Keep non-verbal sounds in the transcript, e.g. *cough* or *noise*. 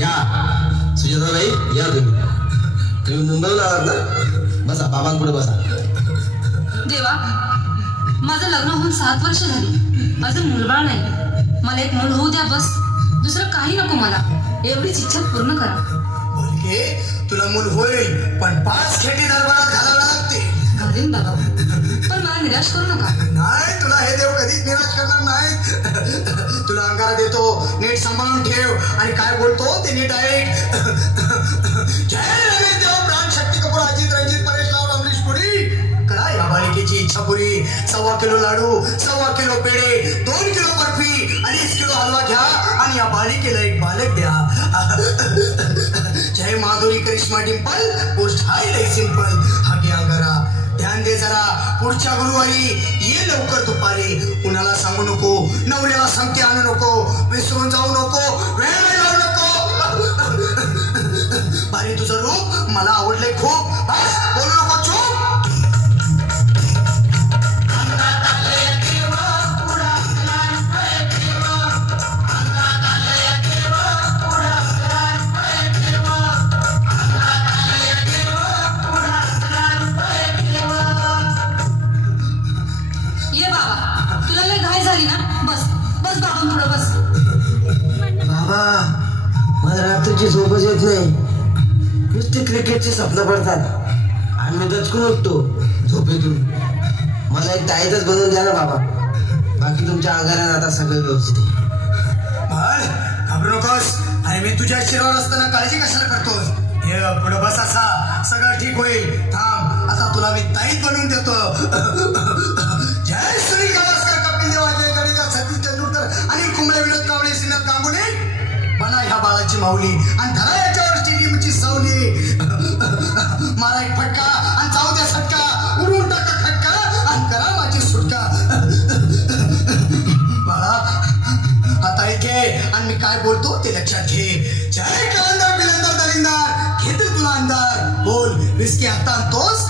या सुजाताबाई या तुम्ही तुम्ही मुंबईहून आलात ना बसा बाबांपुढे बसा देवा माझं लग्न होऊन सात वर्ष झाली. अजून मुलबाळ नाही. मला एक मूल होऊ द्या बस. दुसरं काही नको मला. एवढीच इच्छा पूर्ण करा. बोलके तुला मूल होईल पण पाच खेटी दरबारात घालायला लागते घालीन बाबा पण मला निराश करू नका. नाही तुला हे देव कधीच निराश करणार नाही. *laughs* तुला अंगारा देतो नीट सांभाळून ठेव. आणि काय बोलतो ते नीट ऐक. *laughs* जय रमेश देव प्राण शक्ती कपूर अजित रंजित परेश राव अमरीश पुरी. करा या बालिकेची इच्छा पुरी. सव्वा किलो लाडू सव्वा किलो पेढे दोन किलो बर्फी अडीच किलो हलवा घ्या. आणि या बालिकेला एक बालक द्या. *laughs* जय माधुरी करिश्मा डिंपल. पोस्ट हाय लय सिंपल हा ध्यान दे जरा. पुढच्या गुरुवारी ये लवकर दुपारी. कुणाला सांगू नको? नवऱ्याला सांगते आणू नको. विसरून जाऊ नको. वेळ तुला लय घाई झाली ना? बस बस बाबा पुढं बस. बाबा मला रात्रीची झोपच येत नाही. नुसते क्रिकेटचे स्वप्न पडतात. आणि मी दचकून उठतो झोपेतून. मला एक ताईतच बनवून द्या ना बाबा. बाकी तुमच्या आगारानं आता सगळं व्यवस्थित आहे. बाळ घाबरू नकोस. अरे मी तुझ्या शिरावर असताना काळजी कशाला करतोस? हे पुढं बस असा. सगळं ठीक होईल. गांगुली ह्या बाळाची माऊली. आणि धरा याच्यावर स्टेडियमची सावली. मारा एक फटका आणि जाऊ द्या सटका. उडवून टाका खटका आणि करा माझी सुटका. बाळा आता ऐके आणि मी काय बोलतो ते लक्षात घे. जय कलंदर बिलंदर दलिंदर. घेते तुला अंदर बोल विस्की तोच